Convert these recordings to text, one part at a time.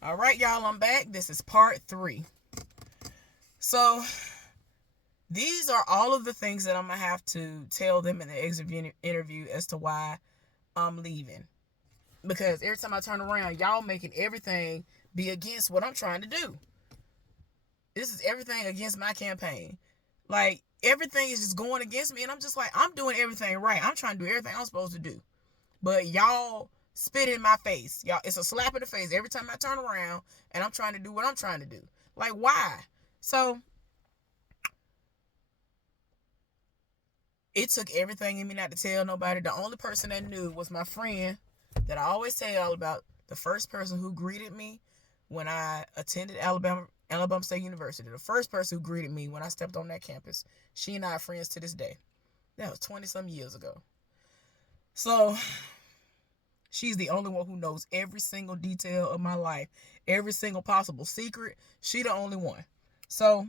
All right, y'all, I'm back. This is part 3. So, these are all of the things that I'm going to have to tell them in the exit interview as to why I'm leaving. Because every time I turn around, y'all making everything be against what I'm trying to do. This is everything against my campaign. Like, everything is just going against me, and I'm just like, I'm doing everything right. I'm trying to do everything I'm supposed to do. But y'all spit in my face. Y'all, it's a slap in the face every time I turn around and I'm trying to do what I'm trying to do. Like, why? So, it took everything in me not to tell nobody. The only person that knew was my friend that I always tell about, the first person who greeted me when I attended Alabama State University. The first person who greeted me when I stepped on that campus. She and I are friends to this day. That was 20 some years ago. So, she's the only one who knows every single detail of my life, every single possible secret. She the only one. So,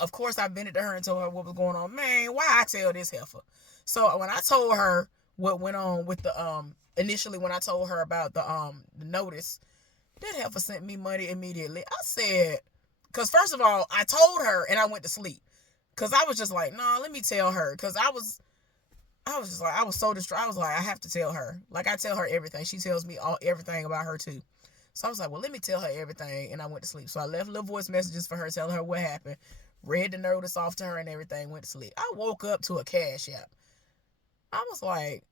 of course, I vented to her and told her what was going on. Man, why I tell this heifer? So when I told her what went on with the initially when I told her about the notice, that heifer sent me money immediately. I said, because first of all, I told her and I went to sleep. Because I was just like, nah, let me tell her. Because I was just like, I was so distraught. I was like, I have to tell her. Like, I tell her everything. She tells me everything about her, too. So I was like, well, let me tell her everything. And I went to sleep. So I left little voice messages for her, telling her what happened. Read the notice off to her and everything. Went to sleep. I woke up to a Cash App. I was like,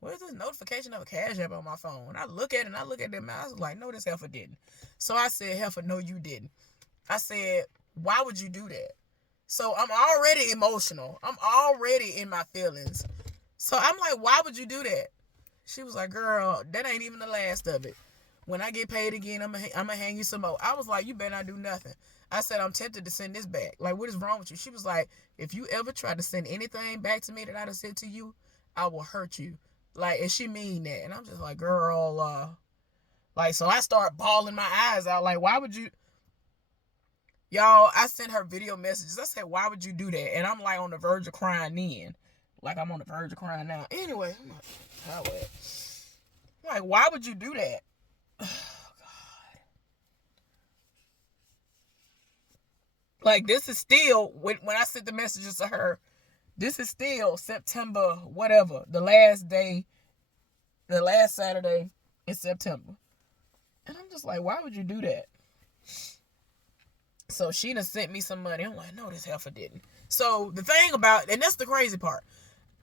where's this notification of a Cash App on my phone? And I look at it and I look at them. I was like, no, this heifer didn't. So I said, heifer, no, you didn't. I said, why would you do that? So I'm already emotional. I'm already in my feelings. So I'm like, why would you do that? She was like, girl, that ain't even the last of it. When I get paid again, I'm going to hang you some more. I was like, you better not do nothing. I said, I'm tempted to send this back. Like, what is wrong with you? She was like, if you ever try to send anything back to me that I done sent to you, I will hurt you. Like, and she mean that. And I'm just like, girl, like, so I start bawling my eyes out. Like, why would you? Y'all, I sent her video messages. I said, why would you do that? And I'm like on the verge of crying then. Like I'm on the verge of crying now. Anyway, I'm like, why would you do that? Oh, God. Like, this is still, when I sent the messages to her, this is still September, whatever, the last day, the last Saturday in September. And I'm just like, why would you do that? So she done sent me some money. I'm like, no, this heifer didn't. So the thing about, and that's the crazy part,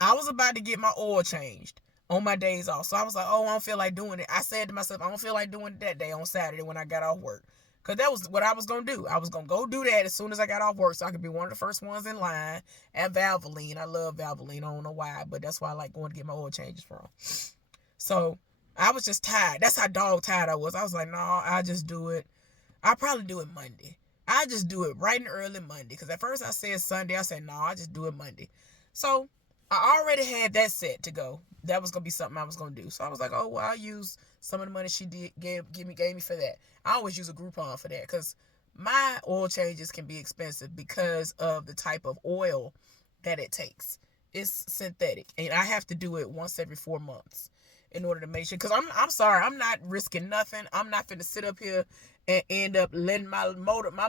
I was about to get my oil changed on my days off. So I was like, oh, I don't feel like doing it. I said to myself, I don't feel like doing it that day on Saturday when I got off work. Because that was what I was going to do. I was going to go do that as soon as I got off work so I could be one of the first ones in line at Valvoline. I love Valvoline. I don't know why, but that's why I like going to get my oil changes from. So I was just tired. That's how dog tired I was. I was like, no, I'll just do it. I'll probably do it Monday. I just do it right and early Monday. Because at first I said Sunday. I said, no, I just do it Monday. So I already had that set to go. That was going to be something I was going to do. So I was like, oh, well, I'll use some of the money she gave me for that. I always use a Groupon for that because my oil changes can be expensive because of the type of oil that it takes. It's synthetic. And I have to do it once every 4 months in order to make sure. Because I'm sorry, I'm not risking nothing. I'm not finna sit up here and end up letting my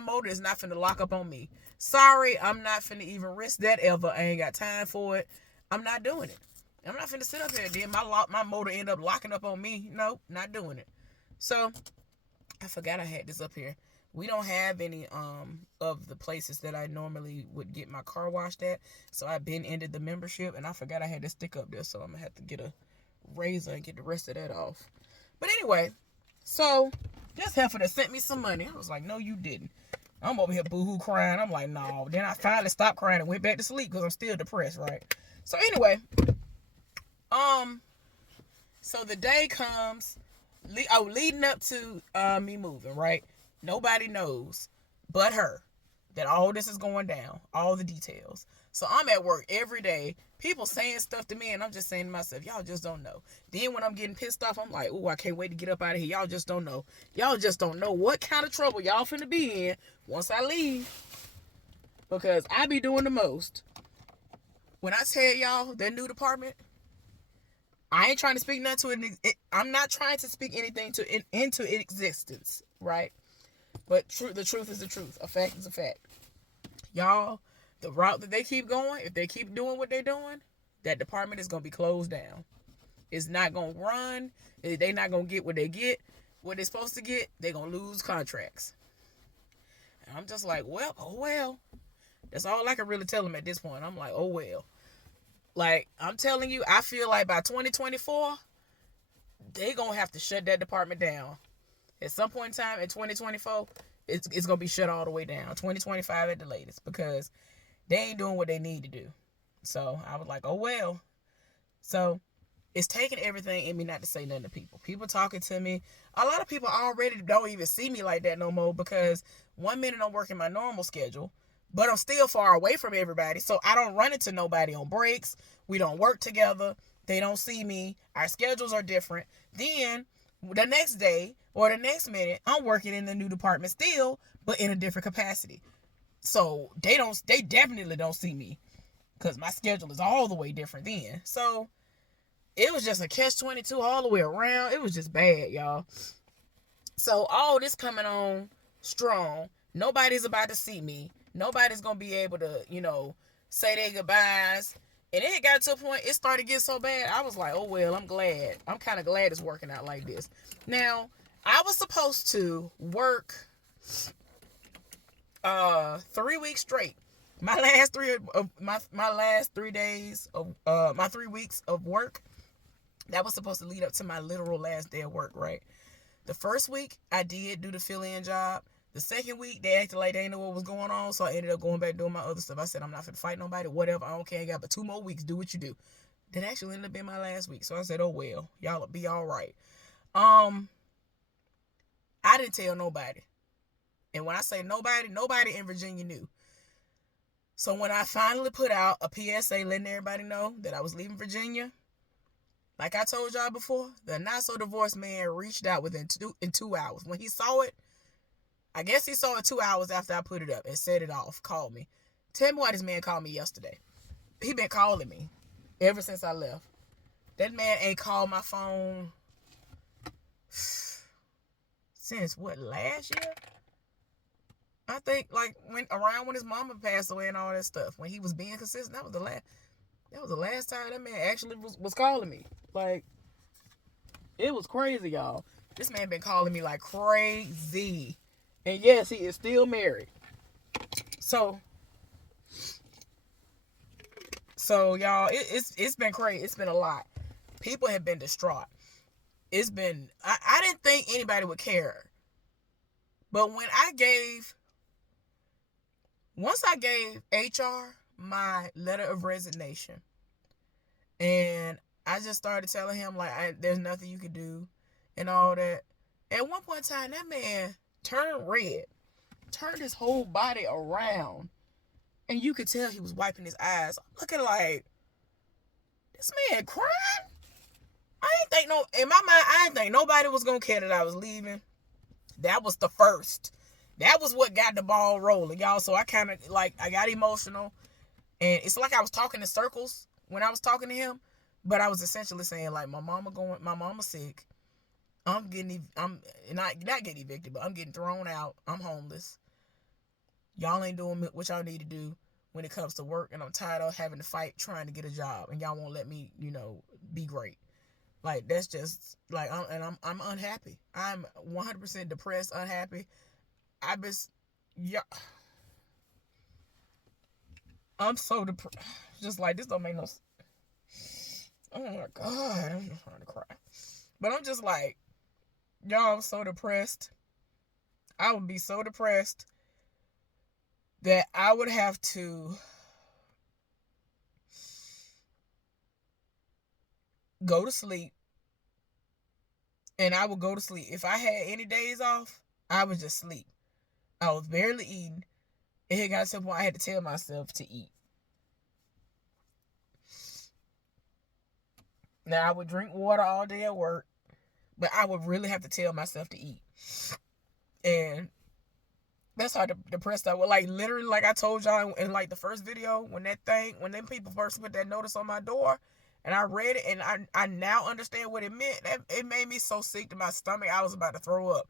motor is not finna lock up on me. Sorry, I'm not finna even risk that ever. I ain't got time for it. I'm not doing it. I'm not finna sit up here and then my motor end up locking up on me. Nope, not doing it. So I forgot I had this up here. We don't have any of the places that I normally would get my car washed at. So I've been ended the membership and I forgot I had to stick up there. So I'm gonna have to get a razor and get the rest of that off. But anyway, so this heifer that sent me some money. I was like, no, you didn't. I'm over here boohoo crying. I'm like, no. Then I finally stopped crying and went back to sleep because I'm still depressed, right? So anyway, so the day comes, leading up to me moving, right? Nobody knows but her that all this is going down, all the details. So I'm at work every day, people saying stuff to me, and I'm just saying to myself, y'all just don't know. Then when I'm getting pissed off, I'm like, oh, I can't wait to get up out of here. Y'all just don't know. Y'all just don't know what kind of trouble y'all finna be in once I leave. Because I be doing the most. When I tell y'all that new department, I ain't trying to speak nothing to it. I'm not trying to speak anything into existence, right? But the truth is the truth. A fact is a fact. Y'all, the route that they keep going, if they keep doing what they're doing, that department is gonna be closed down. It's not gonna run. They're not gonna get what they get. What they're supposed to get, they're gonna lose contracts. And I'm just like, well, oh well. That's all I can really tell them at this point. I'm like, oh well. Like, I'm telling you, I feel like by 2024, they gonna have to shut that department down. At some point in time in 2024, it's gonna be shut all the way down. 2025 at the latest, because they ain't doing what they need to do. So I was like, oh well. So it's taking everything in me not to say nothing to people. People talking to me. A lot of people already don't even see me like that no more, because 1 minute I'm working my normal schedule, but I'm still far away from everybody. So I don't run into nobody on breaks. We don't work together. They don't see me. Our schedules are different. Then the next day or the next minute, I'm working in the new department still, but in a different capacity. So they definitely don't see me, because my schedule is all the way different then. So it was just a catch-22 all the way around. It was just bad, y'all. So all this coming on strong. Nobody's about to see me. Nobody's going to be able to, say their goodbyes. And it got to a point, it started getting so bad, I was like, oh, well, I'm glad. I'm kind of glad it's working out like this. Now, I was supposed to work 3 weeks straight. My last 3 days of my 3 weeks of work, that was supposed to lead up to my literal last day of work, right? The first week, I did do the fill-in job. The second week, they acted like they didn't know what was going on, so I ended up going back doing my other stuff. I said, I'm not finna fight nobody, whatever, I don't care, I got but 2 more weeks, do what you do. That actually ended up being my last week, so I said, oh well, y'all will be all right. I didn't tell nobody. And when I say nobody in Virginia knew. So when I finally put out a PSA letting everybody know that I was leaving Virginia, like I told y'all before, the not so divorced man reached out within 2 hours. When he saw it, I guess he saw it 2 hours after I put it up and set it off, called me. Tell me why this man called me yesterday. He been calling me ever since I left. That man ain't called my phone since what, last year? I think like when his mama passed away and all that stuff. When he was being consistent, that was the last time that man actually was calling me. Like, it was crazy, y'all. This man been calling me like crazy. And yes, he is still married. So y'all, it's been crazy. It's been a lot. People have been distraught. It's been, I didn't think anybody would care. But once I gave HR my letter of resignation, and I just started telling him, like, there's nothing you can do and all that. At one point in time, that man turned red, turned his whole body around, and you could tell he was wiping his eyes. I'm looking like, this man crying? In my mind, I didn't think nobody was going to care that I was leaving. That was the first. That was what got the ball rolling, y'all. So I kind of, I got emotional. And it's like I was talking in circles when I was talking to him. But I was essentially saying, like, my mama's sick. I'm not getting evicted, but I'm getting thrown out. I'm homeless. Y'all ain't doing what y'all need to do when it comes to work. And I'm tired of having to fight trying to get a job. And y'all won't let me, be great. Like, that's just, like, I'm unhappy. I'm 100% depressed, unhappy. I'm so depressed. Just like, this don't make no sense. Oh my God, I'm just trying to cry. But I'm just like, y'all, I'm so depressed. I would be so depressed that I would have to go to sleep. And I would go to sleep. If I had any days off, I would just sleep. I was barely eating. It had got to the point I had to tell myself to eat. Now, I would drink water all day at work, but I would really have to tell myself to eat. And that's how depressed I was. Like, literally, like I told y'all in, like, the first video, when them people first put that notice on my door, And I read it, and I now understand what it meant. It made me so sick to my stomach, I was about to throw up.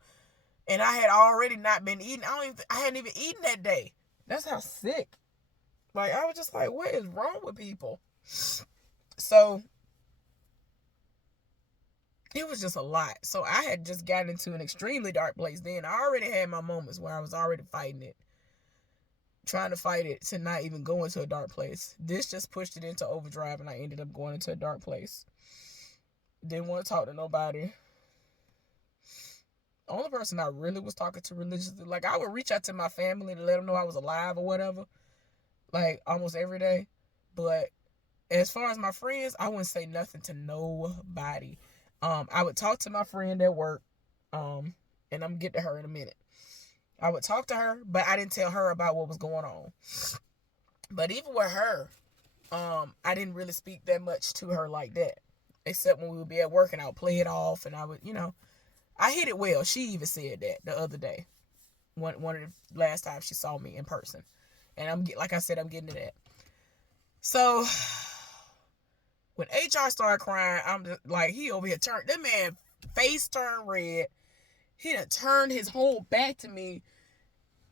And I had already not been eating. I hadn't even eaten that day. That's how sick. Like, I was just like, what is wrong with people? So it was just a lot. So I had just gotten into an extremely dark place then. I already had my moments where I was already fighting it, trying to fight it to not even go into a dark place. This just pushed it into overdrive, and I ended up going into a dark place. Didn't want to talk to nobody. The only person I really was talking to religiously, like, I would reach out to my family to let them know I was alive or whatever, like, almost every day. But as far as my friends, I wouldn't say nothing to nobody. I would talk to my friend at work, and I'm gonna get to her in a minute. I would talk to her, but I didn't tell her about what was going on. But even with her, I didn't really speak that much to her like that, except when we would be at work and I would play it off, and I would, I hit it well. She even said that the other day, one of the last times she saw me in person, and like I said, I'm getting to that. So when HR started crying, I'm just like, he over here turned, that man face turned red. He done turned his whole back to me.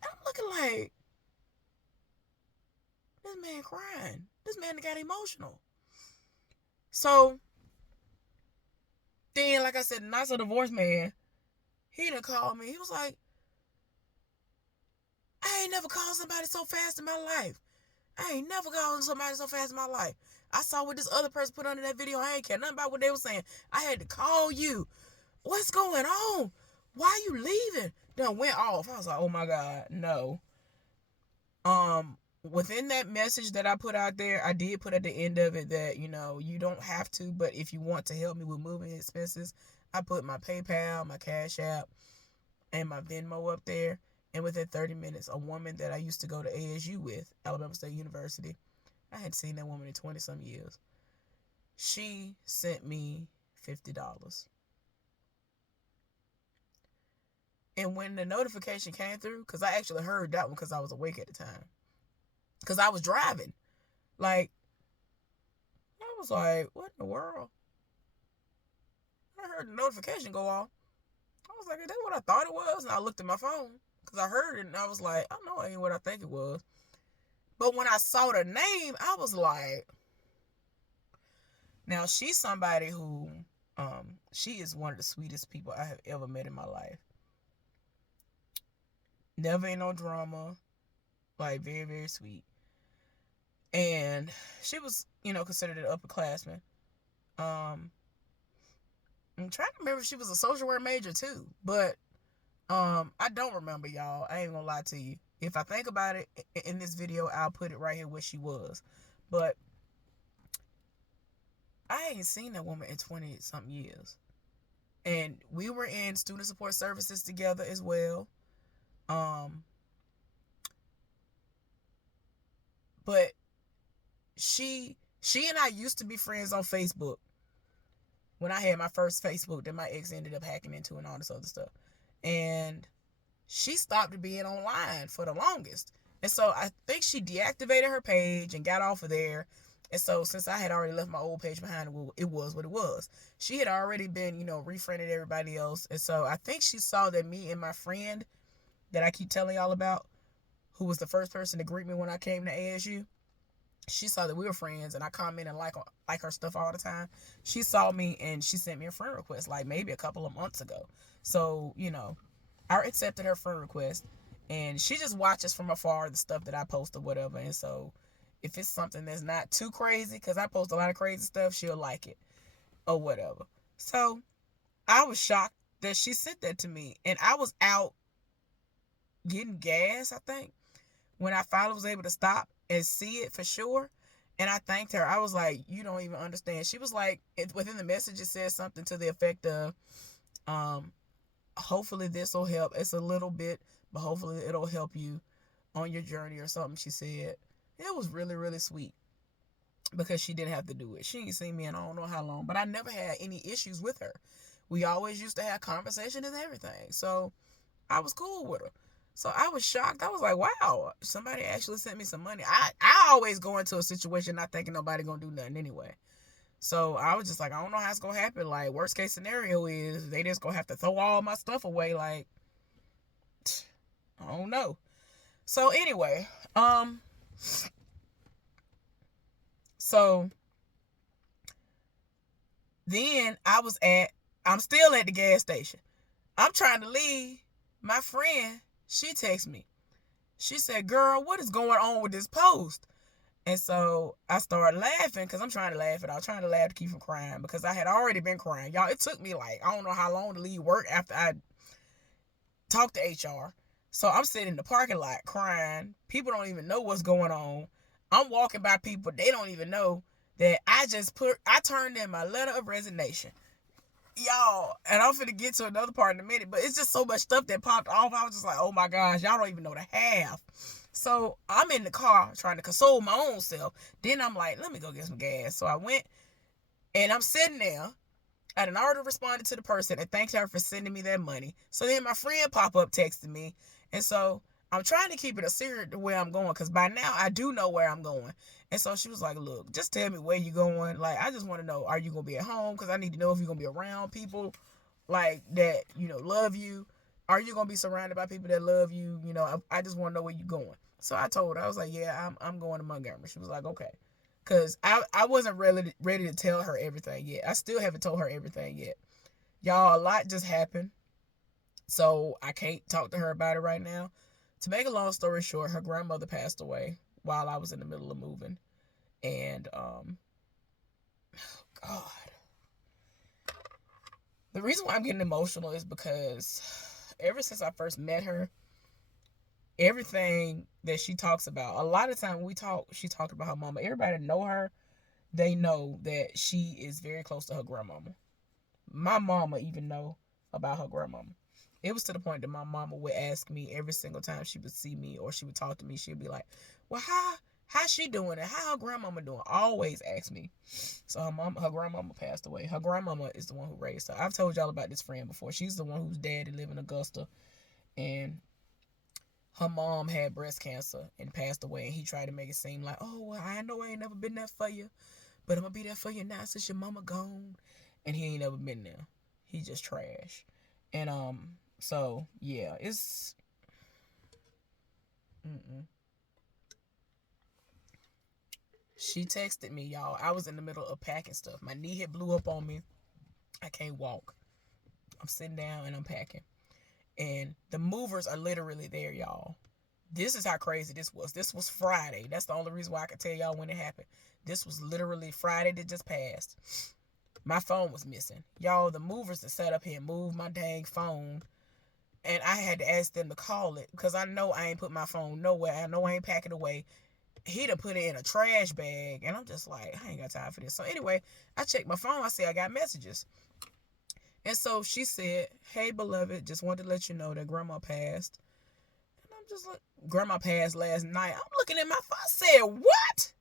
I'm looking like, this man crying. This man got emotional. So then, like I said, the nice divorce man, he done called me. He was like, I ain't never called somebody so fast in my life. I ain't never called somebody so fast in my life. I saw what this other person put under that video. I ain't care nothing about what they were saying. I had to call you. What's going on? Why you leaving? Done went off. I was like, oh my God, no. Within that message that I put out there, I did put at the end of it that, you don't have to, but if you want to help me with moving expenses, I put my PayPal, my Cash App, and my Venmo up there. And within 30 minutes, a woman that I used to go to ASU with, Alabama State University, I hadn't seen that woman in 20-some years. She sent me $50. And when the notification came through, because I actually heard that one because I was awake at the time, because I was driving. Like, I was like, what in the world? I heard the notification go off. I was like, is that what I thought it was? And I looked at my phone because I heard it, and I was like, I know it ain't what I think it was. But when I saw the name, I was like, now she's somebody who, she is one of the sweetest people I have ever met in my life. Never in no drama. Like, very, very sweet. And she was, considered an upperclassman. I'm trying to remember if she was a social work major too, but I don't remember, y'all. I ain't gonna lie to you. If I think about it in this video, I'll put it right here where she was. But I ain't seen that woman in 20-something years. And we were in student support services together as well. But she and I used to be friends on Facebook. When I had my first Facebook that my ex ended up hacking into and all this other stuff. And she stopped being online for the longest. And so I think she deactivated her page and got off of there. And so since I had already left my old page behind, it was what it was. She had already been, refriended everybody else. And so I think she saw that me and my friend that I keep telling y'all about, who was the first person to greet me when I came to ASU, she saw that we were friends, and I comment and like her stuff all the time. She saw me, and she sent me a friend request, like maybe a couple of months ago. So, I accepted her friend request, and she just watches from afar the stuff that I post or whatever. And so if it's something that's not too crazy, because I post a lot of crazy stuff, she'll like it or whatever. So I was shocked that she sent that to me, and I was out getting gas, I think, when I finally was able to stop and see it for sure. And I thanked her. I was like, you don't even understand. She was like, within the message, it says something to the effect of, hopefully this will help. It's a little bit, but hopefully it'll help you on your journey or something, she said. It was really, really sweet because she didn't have to do it. She ain't seen me in I don't know how long, but I never had any issues with her. We always used to have conversations and everything. So I was cool with her. So I was shocked. I was like, wow, somebody actually sent me some money. I always go into a situation not thinking nobody gonna do nothing anyway. So I was just like, I don't know how it's gonna happen. Like, worst case scenario is they just gonna have to throw all my stuff away. Like, I don't know. So anyway, so then I'm still at the gas station. I'm trying to leave. My friend, she texted me. She said, girl, what is going on with this post? And so I started laughing because I'm trying to laugh it out. Trying to laugh to keep from crying because I had already been crying. Y'all, it took me like, I don't know how long to leave work after I talked to HR. So I'm sitting in the parking lot crying. People don't even know what's going on. I'm walking by people. They don't even know that I turned in my letter of resignation. Y'all, and I'm finna get to another part in a minute, but it's just so much stuff that popped off. I was just like, oh my gosh, y'all don't even know the half. So I'm in the car trying to console my own self. Then I'm like, let me go get some gas. So I went and I'm sitting there. I had already responded to the person and thanked her for sending me that money. So then my friend pop up texted me. And so I'm trying to keep it a secret to where I'm going because by now I do know where I'm going. And so she was like, look, just tell me where you're going. Like, I just want to know, are you going to be at home? Because I need to know if you're going to be around people like that, love you. Are you going to be surrounded by people that love you? I just want to know where you're going. So I told her, I was like, yeah, I'm going to Montgomery. She was like, okay. Because I wasn't really ready to tell her everything yet. I still haven't told her everything yet. Y'all, a lot just happened. So I can't talk to her about it right now. To make a long story short, her grandmother passed away while I was in the middle of moving. And, God. The reason why I'm getting emotional is because ever since I first met her, everything that she talks about, a lot of time when we talk, she talked about her mama. Everybody that know her, they know that she is very close to her grandmama. My mama even know about her grandmama. It was to the point that my mama would ask me every single time she would see me or she would talk to me. She'd be like, well, how's she doing and how her grandmama doing? Always ask me. So her grandmama passed away. Her grandmama is the one who raised her. I've told y'all about this friend before. She's the one whose daddy lived in Augusta, and her mom had breast cancer and passed away, and he tried to make it seem like, oh, well, I know I ain't never been there for you, but I'm going to be there for you now since your mama gone. And he ain't never been there. He just trash. And, so, yeah, it's, She texted me, y'all. I was in the middle of packing stuff. My knee had blew up on me. I can't walk. I'm sitting down and I'm packing. And the movers are literally there, y'all. This is how crazy this was. This was Friday. That's the only reason why I could tell y'all when it happened. This was literally Friday that just passed. My phone was missing. Y'all, the movers that sat up here and moved my dang phone. And I had to ask them to call it because I know I ain't put my phone nowhere. I know I ain't packing away. He done put it in a trash bag. And I'm just like, I ain't got time for this. So anyway, I checked my phone. I see I got messages. And so she said, hey, beloved, just wanted to let you know that grandma passed. And I'm just like, grandma passed last night. I'm looking at my phone. I said, what?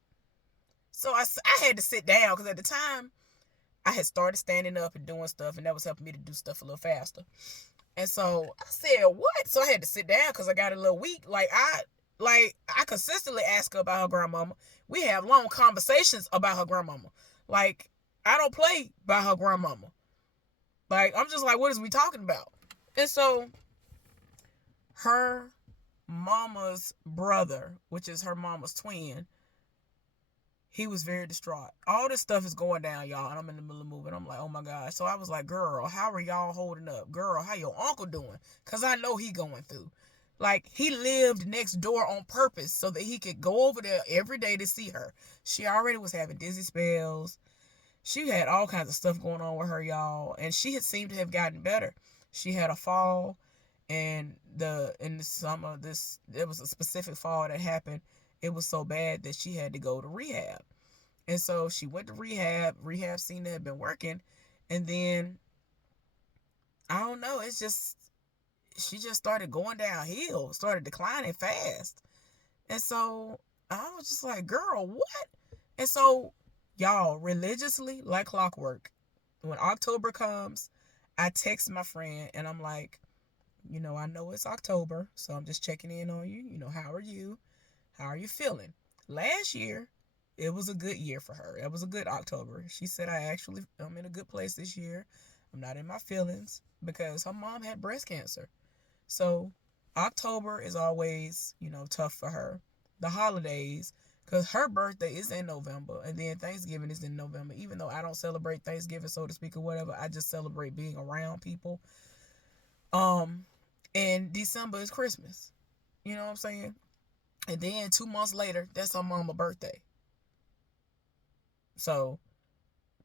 So I had to sit down because at the time I had started standing up and doing stuff, and that was helping me to do stuff a little faster. And so I said, what? So I had to sit down because I got a little weak. I consistently ask her about her grandmama. We have long conversations about her grandmama. Like, I don't play by her grandmama. Like, I'm just like, what is we talking about? And so her mama's brother, which is her mama's twin, he was very distraught. All this stuff is going down, y'all, and I'm in the middle of moving. I'm like, oh my gosh. So I was like, girl, how are y'all holding up? Girl, how your uncle doing? Because I know he going through. Like, he lived next door on purpose so that he could go over there every day to see her. She already was having dizzy spells. She had all kinds of stuff going on with her, y'all, and she had seemed to have gotten better. She had a fall, and in the summer, there was a specific fall that happened. It was so bad that she had to go to rehab. And so she went to rehab. Rehab seemed to have been working. And then, I don't know, she just started going downhill, started declining fast. And so I was just like, girl, what? And so, y'all, religiously, like clockwork, when October comes, I text my friend and I'm like, I know it's October, so I'm just checking in on you. How are you? How are you feeling? Last year, it was a good year for her. It was a good October. She said, I'm in a good place this year. I'm not in my feelings because her mom had breast cancer. So October is always, tough for her. The holidays, because her birthday is in November, and then Thanksgiving is in November. Even though I don't celebrate Thanksgiving, so to speak, or whatever, I just celebrate being around people. And December is Christmas. You know what I'm saying? And then 2 months later, that's her mama's birthday. So,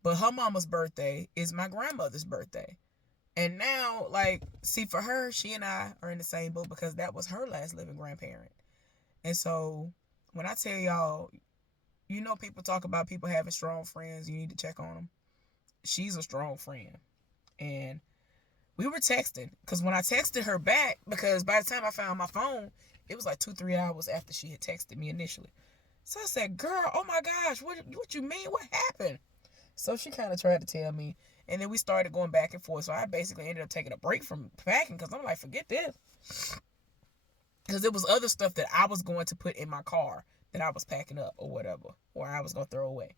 but her mama's birthday is my grandmother's birthday. And now, see, for her, she and I are in the same boat because that was her last living grandparent. And so, when I tell y'all, people talk about people having strong friends, you need to check on them. She's a strong friend. And we were texting, because when I texted her back, because by the time I found my phone, it was like 2-3 hours after she had texted me initially. So I said, girl, oh my gosh, what you mean? What happened? So she kind of tried to tell me. And then we started going back and forth. So I basically ended up taking a break from packing because I'm like, forget this. Because there was other stuff that I was going to put in my car that I was packing up or whatever, or I was going to throw away.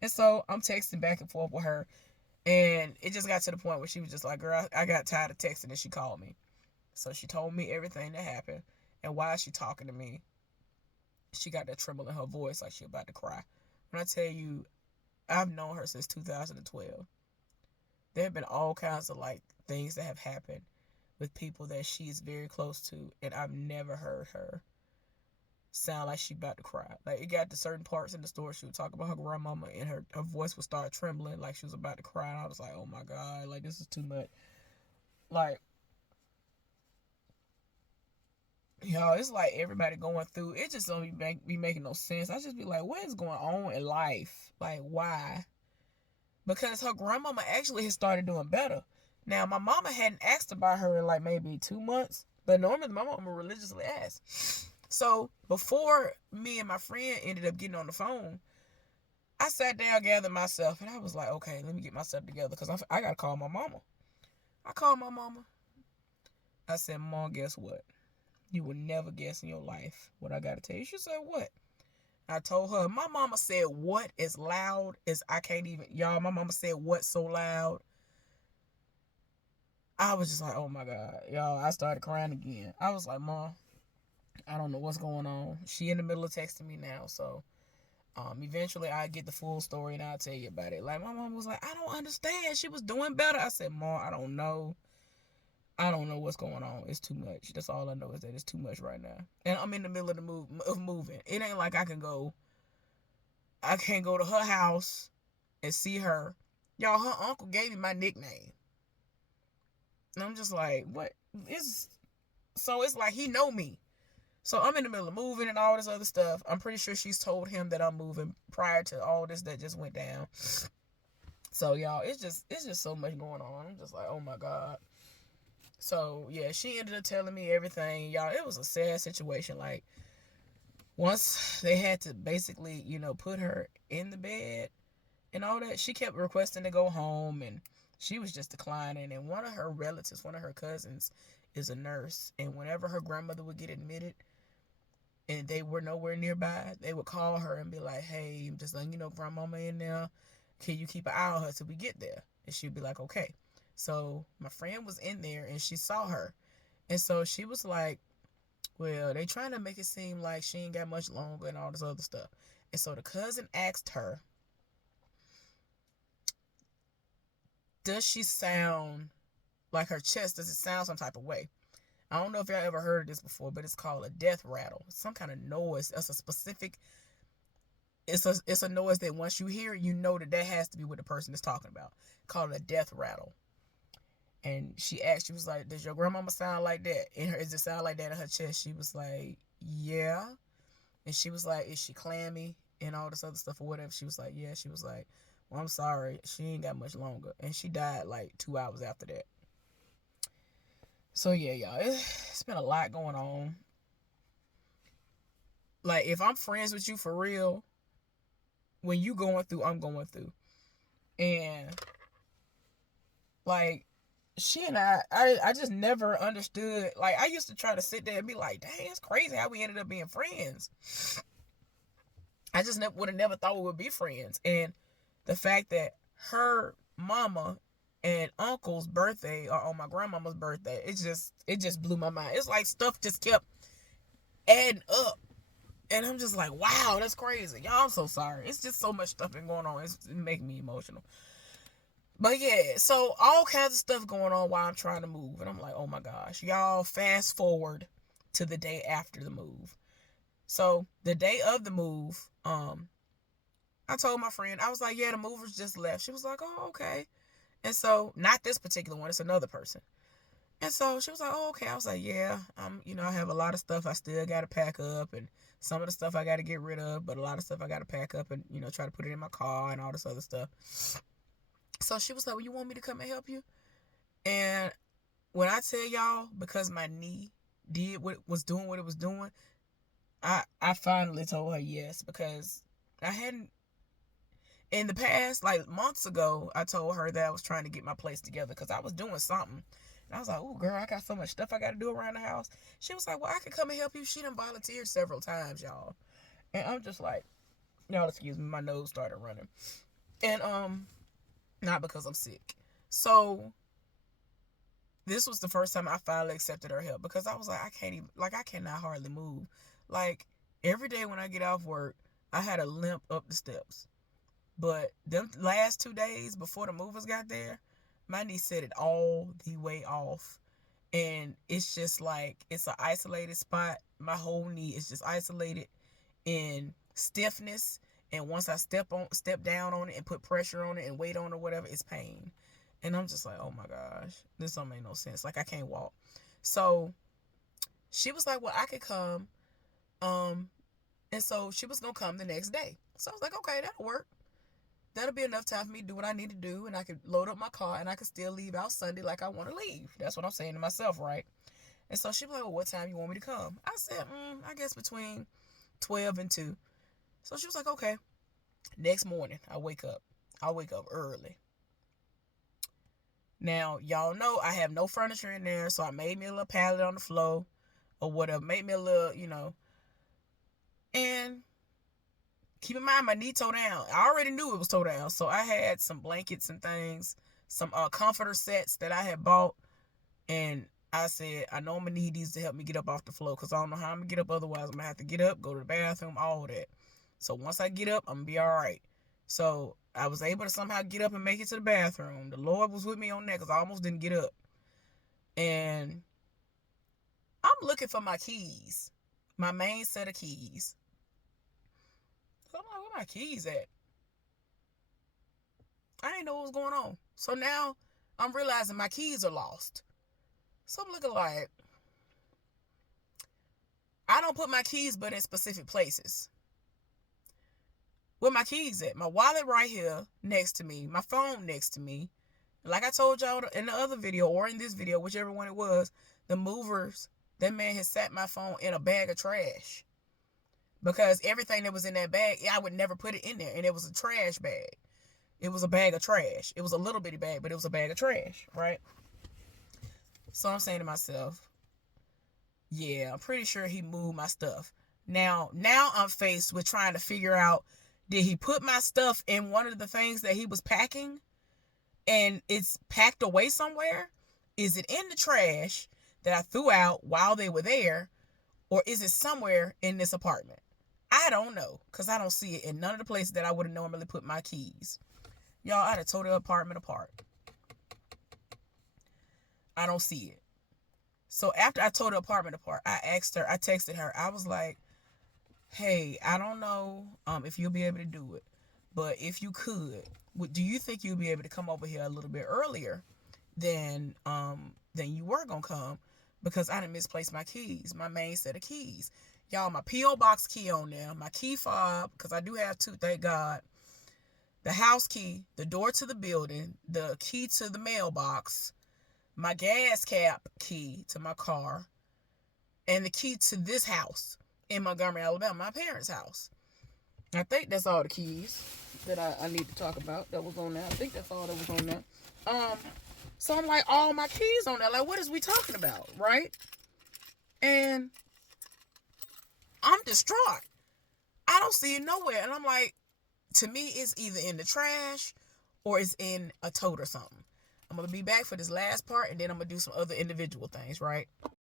And so I'm texting back and forth with her. And it just got to the point where she was just like, girl, I got tired of texting, and she called me. So she told me everything that happened. And while she talking to me, she got that tremble in her voice like she about to cry. When I tell you, I've known her since 2012. There have been all kinds of things that have happened with people that she's very close to, and I've never heard her sound like she about to cry. It got to certain parts in the story, she would talk about her grandmama, and her voice would start trembling like she was about to cry. And I was like, oh my God, this is too much. Y'all, it's like everybody going through, it just don't be making no sense. I just be like, what is going on in life? Why? Because her grandmama actually has started doing better. Now, my mama hadn't asked about her in maybe 2 months, but normally my mama religiously asks. So before me and my friend ended up getting on the phone, I sat down, gathered myself, and I was like, okay, let me get myself together because I got to call my mama. I called my mama. I said, Mom, guess what? You would never guess in your life what I got to tell you. She said, what? I told her. My mama said what as loud as I can't even. Y'all, my mama said what so loud. I was just like, oh my God. Y'all, I started crying again. I was like, Mom, I don't know what's going on. She in the middle of texting me now. So eventually I get the full story and I'll tell you about it. My mom was like, I don't understand. She was doing better. I said, Mom, I don't know. I don't know what's going on. It's too much. That's all I know is that it's too much right now. And I'm in the middle of moving. It ain't like I can't go to her house and see her. Y'all, her uncle gave me my nickname. And I'm just like, what? So it's like he know me. So I'm in the middle of moving and all this other stuff. I'm pretty sure she's told him that I'm moving prior to all this that just went down. So y'all, it's just so much going on. I'm just like, oh my God. So yeah, she ended up telling me everything. Y'all, it was a sad situation. Once they had to basically, put her in the bed and all that, she kept requesting to go home and she was just declining. And one of her relatives, one of her cousins, is a nurse. And whenever her grandmother would get admitted and they were nowhere nearby, they would call her and be like, hey, I'm just letting you know grandmama in there. Can you keep an eye on her till we get there? And she'd be like, okay. So my friend was in there and she saw her. And so she was like, well, they trying to make it seem like she ain't got much longer and all this other stuff. And so the cousin asked her, does she sound like her chest? Does it sound some type of way? I don't know if y'all ever heard of this before, but it's called a death rattle. It's some kind of noise. It's a specific, it's a noise that once you hear it, you know that has to be what the person is talking about. Called a death rattle. And she asked, she was like, does your grandmama sound like that? Does it sound like that in her chest? She was like, yeah. And she was like, is she clammy and all this other stuff or whatever? She was like, yeah. She was like, well, I'm sorry. She ain't got much longer. And she died 2 hours after that. So yeah, y'all, it's been a lot going on. If I'm friends with you for real, when you going through, I'm going through. And she and I just never understood. I used to try to sit there and be like, dang, it's crazy how we ended up being friends. I just would have never thought we would be friends. And the fact that her mama and uncle's birthday are on my grandmama's birthday, it just blew my mind. It's like stuff just kept adding up. And I'm just like, wow, that's crazy. Y'all, I'm so sorry. It's just so much stuff been going on. It's making me emotional. But yeah, so all kinds of stuff going on while I'm trying to move. And I'm like, oh my gosh. Y'all, fast forward to the day after the move. So the day of the move, I told my friend, I was like, yeah, the movers just left. She was like, oh, okay. And so, not this particular one, it's another person. And so she was like, oh, okay. I was like, yeah, I have a lot of stuff I still got to pack up, and some of the stuff I got to get rid of, but a lot of stuff I got to pack up and, try to put it in my car and all this other stuff. So she was like, well, you want me to come and help you? And when I tell y'all, because my knee was doing what it was doing, I finally told her yes, because I hadn't, in the past, like months ago, I told her that I was trying to get my place together because I was doing something. And I was like, oh, girl, I got so much stuff I got to do around the house. She was like, well, I could come and help you. She done volunteered several times, y'all. And I'm just like, y'all, excuse me, my nose started running. And, not because I'm sick. So, this was the first time I finally accepted her help, because I was like, I cannot hardly move. Like, every day when I get off work, I had a limp up the steps. But them last 2 days before the movers got there, my knee set it all the way off. And it's just like, it's an isolated spot. My whole knee is just isolated in stiffness. And once I step down on it and put pressure on it and weight on it or whatever, it's pain. And I'm just like, oh my gosh, this don't make no sense. Like, I can't walk. So she was like, well, I could come. And so she was going to come the next day. So I was like, okay, that'll work. That'll be enough time for me to do what I need to do, and I could load up my car, and I could still leave out Sunday like I want to leave. That's what I'm saying to myself, right? And so she was like, well, what time you want me to come? I said, I guess between 12 and 2. So she was like, okay. Next morning, I wake up early. Now, y'all know I have no furniture in there, so I made me a little pallet on the floor or whatever. Made me a little, and keep in mind, my knee tore down. I already knew it was tore down. So I had some blankets and things, some comforter sets that I had bought. And I said, I know I'm going to need these to help me get up off the floor, because I don't know how I'm going to get up otherwise. I'm going to have to get up, go to the bathroom, all of that. So once I get up, I'm going to be all right. So I was able to somehow get up and make it to the bathroom. The Lord was with me on that, because I almost didn't get up. And I'm looking for my keys, my main set of keys. So I'm like, where my keys at? I didn't know what was going on. So now I'm realizing my keys are lost. So I'm looking like, I don't put my keys but in specific places. Where my keys at? My wallet right here next to me. My phone next to me. Like I told y'all in the other video, or in this video, whichever one it was, the movers, that man had sat my phone in a bag of trash. Because everything that was in that bag, I would never put it in there. And it was a trash bag. It was a bag of trash. It was a little bitty bag, but it was a bag of trash, right? So I'm saying to myself, yeah, I'm pretty sure he moved my stuff. Now I'm faced with trying to figure out, did he put my stuff in one of the things that he was packing and it's packed away somewhere? Is it in the trash that I threw out while they were there? Or is it somewhere in this apartment? I don't know, because I don't see it in none of the places that I would have normally put my keys. Y'all, I'd have tore the apartment apart. I don't see it. So after I tore the apartment apart, I texted her. I was like, hey, I don't know if you'll be able to do it, but if you could, do you think you'll be able to come over here a little bit earlier than you were going to come? Because I didn't misplace my keys, my main set of keys. Y'all, my P.O. box key on there, my key fob, because I do have two, thank God. The house key, the door to the building, the key to the mailbox, my gas cap key to my car, and the key to this house in Montgomery, Alabama, my parents' house. I think that's all the keys that I need to talk about that was on there. I think that's all that was on there. So I'm like, all my keys on there. Like, what is we talking about, right? And I'm distraught. I don't see it nowhere. And I'm like, to me, it's either in the trash or it's in a tote or something. I'm going to be back for this last part, and then I'm going to do some other individual things, right?